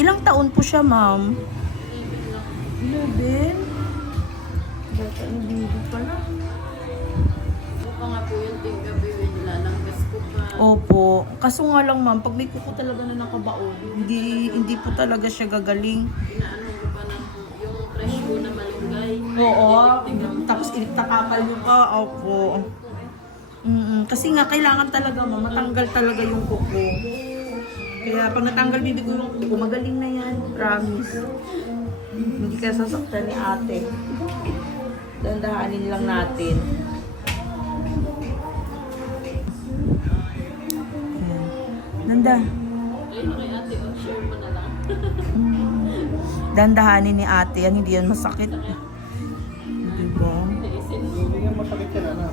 Ilang taon po siya, ma'am? 11? Bata ang baby pala. Mukha nga po yung tinggabi, nilalanggas ko pa. Opo. Kaso nga lang, ma'am, pag may kuko talaga na nakabaon, hindi po talaga siya gagaling. Inaano ko pa ng yung fresh ko na malunggay. Oo. Tapos itatapal nyo pa. Opo. Kasi nga, kailangan talaga, ma'am, matanggal talaga yung kuko. Kaya pag natanggal bibi ko yung kuko, magaling na yan. Promise. Hindi ka sasaktan ni ate. Dandahanin lang natin. Ayan. Nanda. Ay, kay ate, share mo na lang. Dandahanin ni ate yan, hindi yan masakit. Diba? Naisin mo. Hindi nga masakit yan, anak.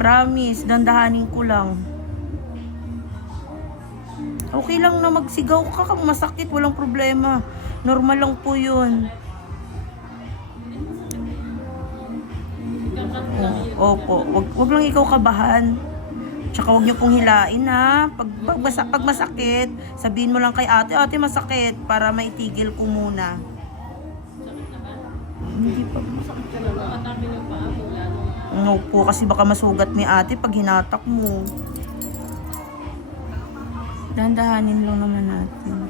Promise. Dandahanin ko lang. Okay lang na magsigaw ka kung masakit, walang problema. Normal lang po yun. Kakat lang yun. Opo, wag lang ikaw kabahan. Tsaka wag niyo pong hilain ha. Pag masakit, sabihin mo lang kay ate, ate masakit, para maitigil ko muna. Sakit na ba? Hindi pa. Masakit ka na ba? Atake ng paa mo lalo. Opo, kasi baka masugat ni ate pag hinatak mo. Dahan-dahanin lang naman natin.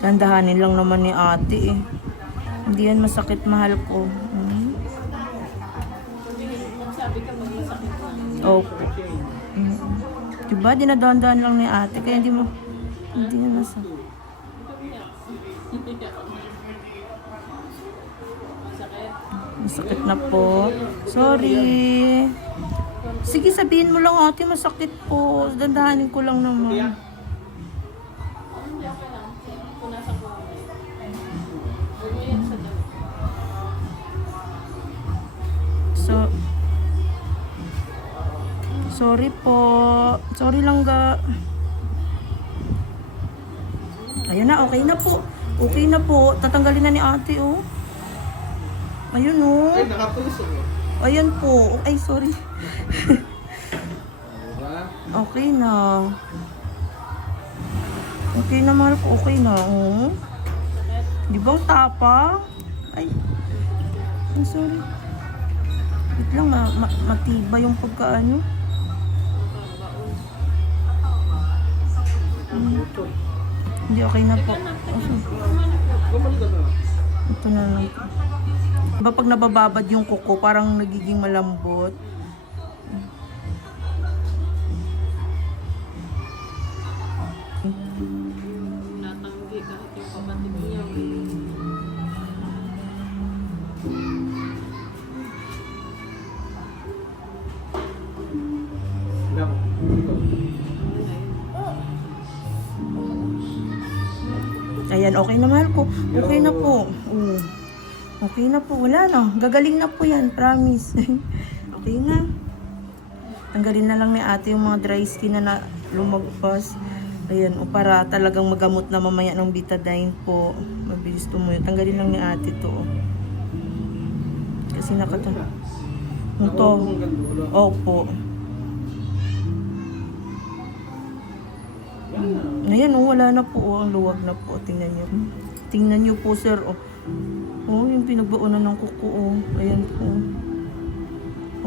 Dahan-dahanin lang naman ni ate eh. Hindi yan masakit, mahal ko. Sabi ka magmasakit lang. Opo. Diba, dinadahan-dahan lang ni ate, kaya hindi na masakit. Masakit na po. Sorry. Sige, sabihin mo lang ate, masakit po. Dandahanin ko lang naman. Punasan ko. Huwag mo yan sa dami. Sorry po. Sorry lang ga. Ayun na, okay na po. Okay na po. Tatanggalin na ni ate, oh. Ayun, oh. Ay, nakapulis ako. Ayan po. Ay, sorry. Diba? Okay na. Okay na, mahal ko. Okay na, oh. Di ba ang tapang? Ay. Ay, sorry. Wait lang, matibay yung pagkaano. Hindi, okay na po. Bumalik ka na. Ito na lang. Diba pag nabababad yung kuko, parang nagiging malambot. Natanggi kahit yung kapatid niya. Ayan, okay na mahal ko. Okay na po. Okay na po. Wala na. Gagaling na po yan. Promise. Okay na. Tanggalin na lang ni ate yung mga dry skin na lumagpas. Ayan, o para talagang magamot na mamaya ng betadine po. Mabilis tumuyo. Tanggalin lang ni ate to. Kasi Ito. Opo. Ayan, oh, wala na po. Oh, ang luwag na po. Tingnan nyo. Tingnan nyo po, sir. Oh, oh yung pinagbaunan ng kuko. Oh. Ayan po.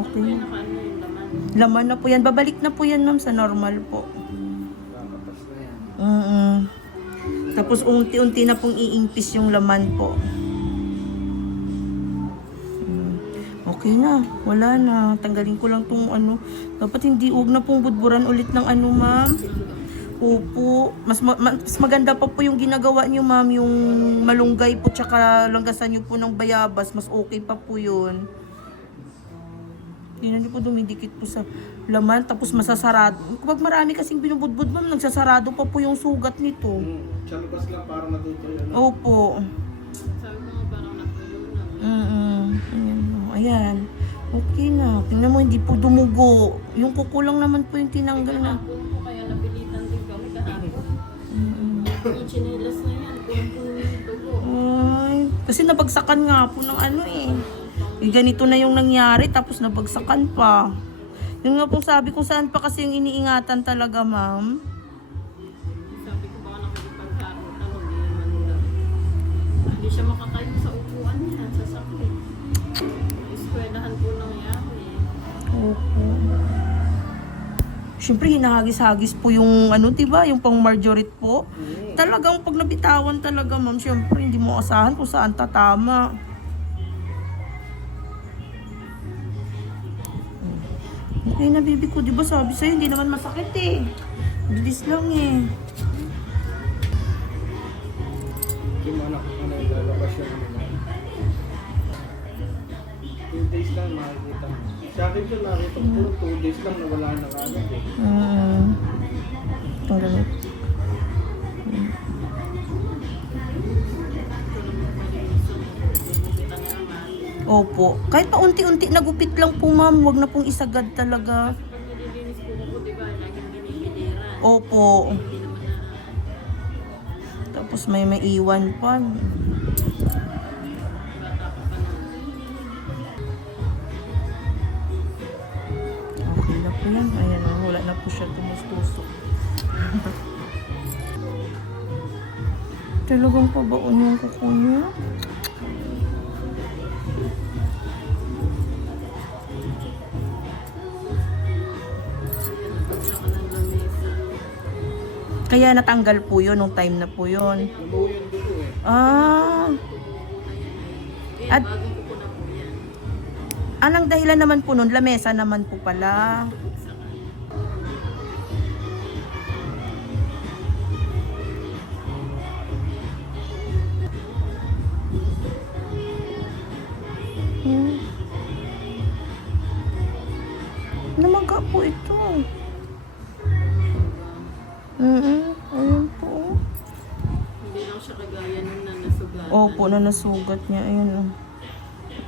Okay. Ay, nakaano yung laman. Laman na po yan. Babalik na po yan, ma'am, sa normal po. Nakapas na yan. Tapos unti-unti na pong iimpis yung laman po. Okay na. Wala na. Tanggalin ko lang tong ano. Dapat hindi huwag na pong budburan ulit ng ano, ma'am. Opo. Mas maganda pa po yung ginagawa niyo, ma'am. Yung malunggay po tsaka langgasan niyo po ng bayabas. Mas okay pa po yun. Tingnan niyo po, dumidikit po sa laman. Tapos masasarado. Kapag marami kasing binubudbud, ma'am, nagsasarado pa po yung sugat nito. Sa labas lang para natutuyo na. Opo. Sabi mo nga parang natuyo na. Ayan. Ayan. Okay na. Tingnan mo, hindi po dumugo. Yung kukulang naman po yung tinanggal na. Kahapon po kaya napilitan din kami kahapon. Yung chinelas na yan, kung dugo. Ay, kasi nabagsakan nga po ng ano eh. ganito na yung nangyari, tapos nabagsakan pa. Yun nga pong sabi kung saan pa kasi yung iniingatan talaga, ma'am. Sabi ko baka nakikipagkaroon ano, di naman hindi siya makatayo sa upuan niya, sa sakit. Eskwelahan po nangyari. Opo. Siyempre, hinahagis-hagis po yung ano, diba? Yung pang marjorie po. Talagang pag nabitawan talaga, ma'am, siyempre, hindi mo asahan kung saan tatama. Okay na, baby ko. Diba sabi sa'yo, hindi naman masakit eh. Bilis lang eh. Yung anak, lalabas yung ano. 2 days lang makikita mo. Sa akin ko nakita ko 2 days lang na wala na kaagad eh. Ang ganun. Opo. Kahit pa unti-unti nagupit lang po, ma'am. Huwag na pong isagad talaga. Pag nililinis po ako, di ba, laging binibiniran. Opo. Hindi naman na Tapos may maiwan pa. bata pa pa nun. Okay na po yan. Ayan, wala na po siya tumustusok. Talagang pabaon yung kuko niya. Pagsaka ng lamesa. Kaya natanggal po yun nung time na po yun. Nabuo yung dugo eh. Ah, Eh, At- bagong kuko na po yan. anong dahilan naman po nun? Lamesa naman po pala. Pagsaka. Hmm. Namaga po ito. Ayun po. Hindi lang siya kagaya nung na nasugatan. Opo, na nasugat niya. Ayun. Oh.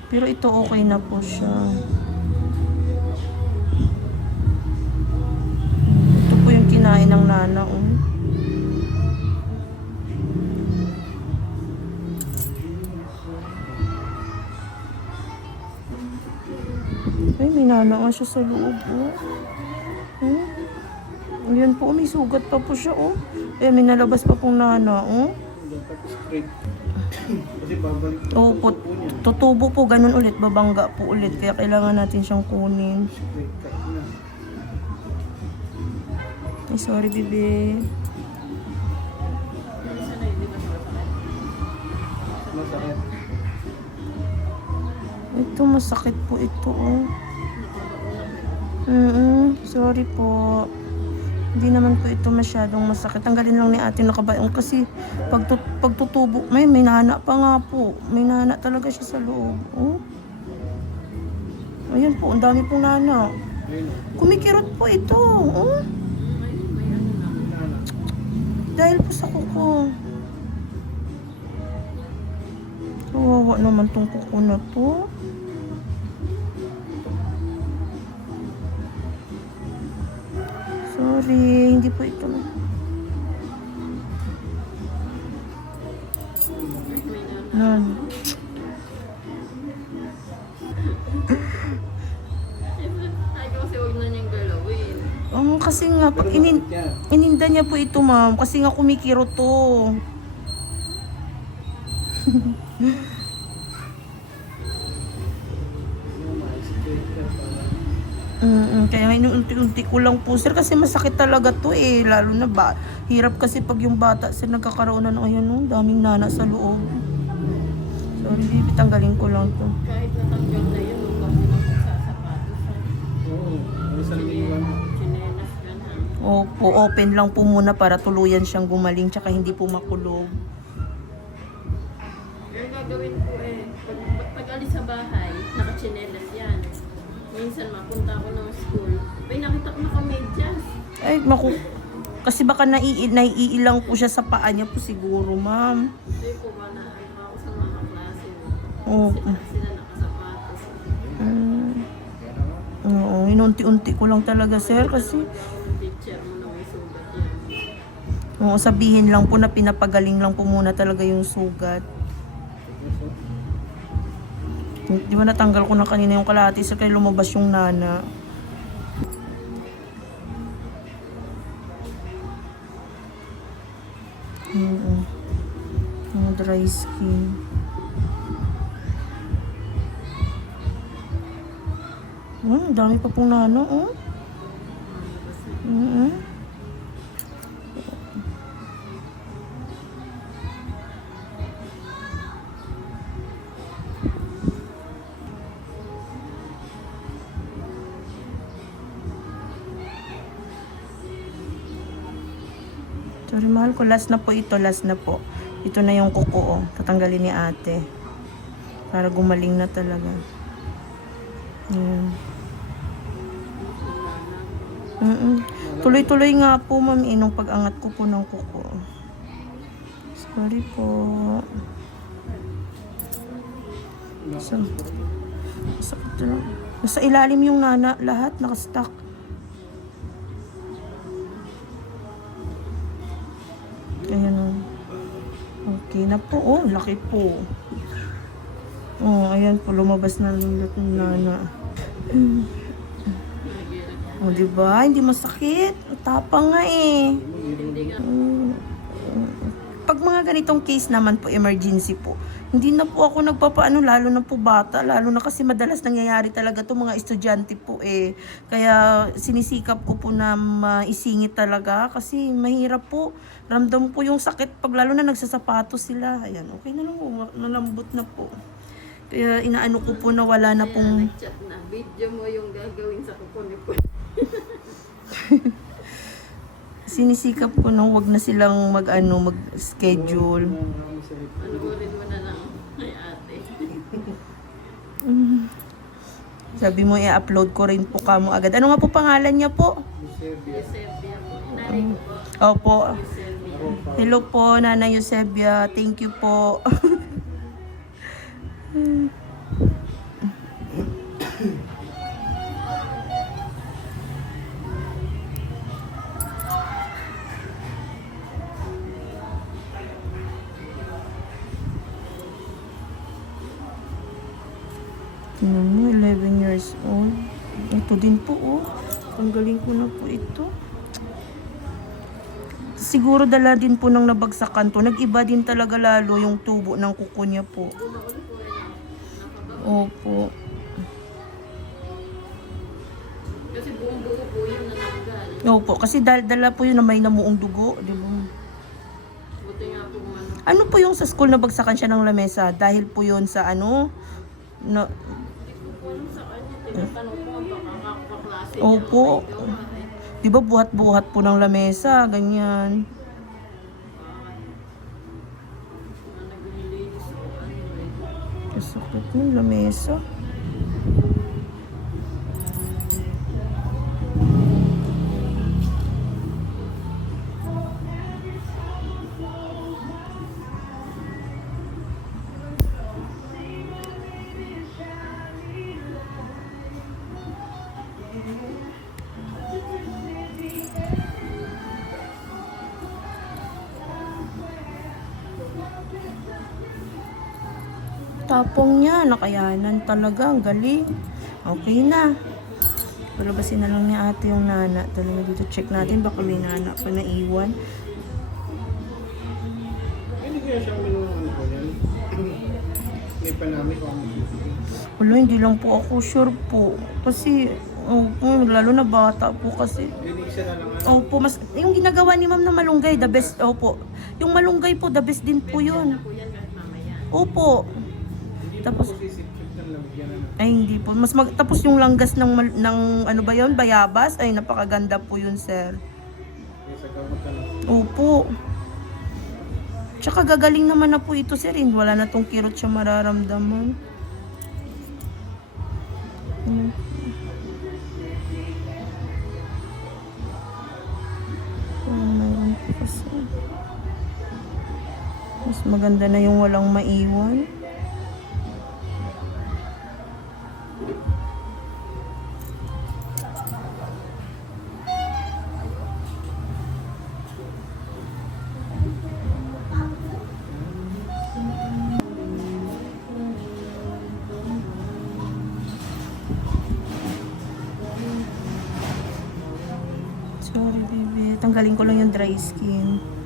Pero ito okay na po siya. Ito po yung kinain ng nana. Oh. Ay, may nana nga siya sa loob. Oh. Ayan po, may sugat pa po siya. Oh. Eh, may nalabas pa pong nana. Oh. Tapos straight. Kasi babalik yung Opo, tubo niya. tutubo po, ganun ulit, babangga po ulit. Kaya kailangan natin siyang kunin. Straight cut na. Ay, sorry, bebe. Isa na yun, di ba sumasakit? Masakit. Ito, masakit po ito, oh. Sorry po. Hindi naman po ito masyadong masakit. Tanggalin lang ni ate nakabayong kasi pag tutubo, may nana pa nga po. May nana talaga siya sa loob. Oh. Ayan po, ang dami pong nana. Ayun o. Kumikirot po ito. Oh. May ano na. Nana. Dahil po sa kuko. Kawawa naman tong kuko na to. Sorry, hindi po ito. May nana. Nan. Ay, kasi huwag na niyang galawin. Kasi nga, pag Pero masakit yan. ininda niya po ito, ma'am. Kasi nga kumikirot to. Yung mga straight cut para. Kaya nga inuunti-unti ko lang po, sir. Kasi masakit talaga to eh. Lalo na ba, hirap kasi pag yung bata, sir, nagkakaroon na ng ayun, oh, daming nana sa loob. Sorry, baby, tanggalin ko lang to. Kahit natanggal na yun, huwag kasi magsasapatos. Oo. May isang liwan. Chinelas ganun. Opo, open lang po muna para tuluyan siyang gumaling tsaka hindi po makulog. Yung gagawin ko eh, pag alis sa bahay, nakachinelas yan. Minsan mapunta ako ng school, may nakita ko naka-medyas. Ay, kasi baka naiilang po siya sa paa niya po siguro, ma'am. Hindi ko ba na ako sa mga klase. Opo. Sila nakasapatos. Oo, inunti-unti ko lang talaga, sir, kasi Teacher mo na may sugat yan. oo, sabihin lang po na pinapagaling lang po muna talaga yung sugat. Di ba natanggal ko na kanina yung kalahati sa kaya lumabas yung nana. Yung dry skin. Dami pa pong nano, oh. Sorry, mahal ko. Last na po ito. Last na po. Ito na yung kuko, oh. Tatanggalin ni ate. Para gumaling na talaga. Tuloy-tuloy nga po, ma'am, nung pag-angat ko po ng kuko. Sorry po. Nasa ilalim yung nana. Lahat nakastock. Ayan o. Okay na po. Oh, laki po. Oh, ayan po. Lumabas na yung nana. Oh, diba? Hindi masakit. Tapang nga eh. Pag mga ganitong case naman po, emergency po, hindi na po ako nagpapaano, lalo na po bata, lalo na kasi madalas nangyayari talaga to mga estudyante po eh. Kaya sinisikap ko po na maisingit talaga kasi mahirap po. Ramdam po yung sakit pag lalo na nagsasapatos sila. Ayan, okay na lang po, nalambot na po. Kaya inaano ko po na wala na pong... Nag-chat na, video mo yung gagawin sa kuko. Sinisikap ko nang wag na silang mag-schedule. Manugurin mo na lang kay ate. Sabi mo i-upload ko rin po kamo agad. Ano nga po pangalan niya po? Eusebia po. Nanay ko po. Opo. Eusebia. Hello po, Nanay Eusebia. Thank you po. Tingnan mo, 11 years old. Ito din po, oh. Tanggalin ko na po ito. Siguro dala din po ng nabagsakan to. Nag-iba din talaga lalo yung tubo ng kuko niya po. Opo. Kasi buong buo po yun natanggal. Opo, kasi dala po yun na may namuong dugo, di ba? Buti nga po Ano po yung sa school na bagsakan siya ng lamesa? Dahil po yun sa ano? No, Kung sa kanya, tinatanong ko baka kaklase niya. opo. Di ba buhat-buhat po ng lamesa, ganyan. Nag-release o ano eh. Kasakit ng lamesa. Tapong niya, nakayanan talaga, ang galing. Okay na. Palabasin na lang ni ate yung nana. Talaga dito, check natin, baka may nana pa naiwan. Hindi kaya siya minuhan ko yan. Hindi pa namin kung ano. Wala, hindi lang po ako sure po. Kasi, lalo na bata po kasi. Linisan na lang. Opo, mas, yung ginagawa ni ma'am na malunggay, the best, opo. Yung malunggay po, the best din po yun. Po yan kahit mamaya. Opo. Hindi Tapos- po sisipsip ng lamigyan na. Ay, hindi po. Tapos yung langgas ng ano ba yun, bayabas, ay napakaganda po yun, sir. Kaya sa gamot ka lang. Opo. Tsaka gagaling naman na po ito, sir. Wala na tong kirot siya mararamdaman. Mayroon po kasi. Mas maganda na yung walang maiwan. tatanggalin ko lang yung dry skin.